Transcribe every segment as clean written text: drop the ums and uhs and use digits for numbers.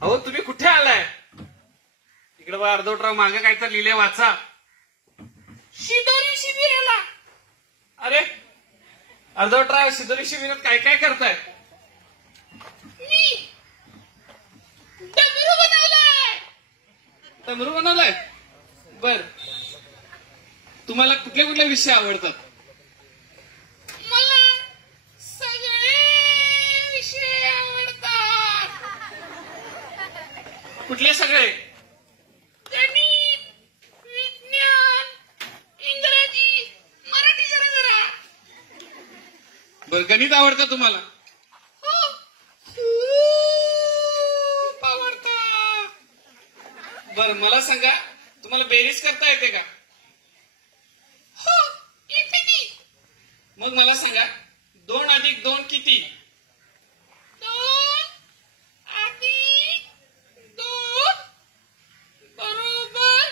अहो तुम्ही कुठे आलाय? इकडे बघा अर्धवटराव मागे काय तर लिहिले वाचा. शिदोरी शिबिराला. अरे अर्धवटराव शिदोरी शिबिरात काय काय करताय? मी डमरू बनवलाय. डमरू बनवलाय? बर, तुम्हाला कुठले कुठले विषय आवडतात? मला सगळे विषय आवडतात. कुठले सगळे? गणित, विज्ञान, इंग्रजी, मराठी जरा जरा. बर, गणित आवडतं तुम्हाला? हो, खूप आवडतं. बर, मला सांगा, तुम्हाला बेरीज करता येते का? हो, येते की. मग मला सांगा, 2 अधिक 2 किती? 2 अधिक 2 बरोबर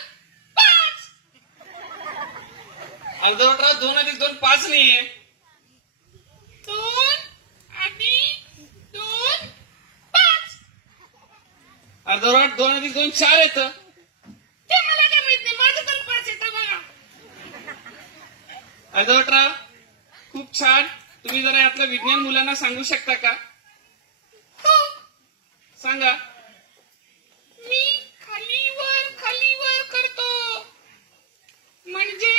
5. अर्धवटराव 2 अधिक 2 5 नाहीये. 2 अधिक 2 5. अर्धवटराव 2 अधिक 2 4 येतं. ते मला काय माहित नाही, माझं तर 5 येतं बघा. अर्धवटराव खूप छान. तुम्ही जरा यातलं विज्ञान मुलांना सांगू शकता का? हो, सांगा. मी खालीवर करतो, म्हणजे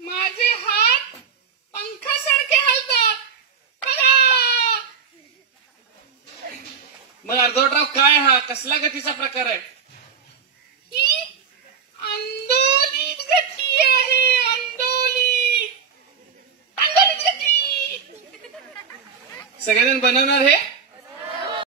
माझे हात पंखासारखे हलतात बघा. मग अर्धवटराव काय हा कसला गतीचा प्रकार आहे? ही अंदोलित गती आहे. अंदोलित गती. सगळेजण बनवणार हे?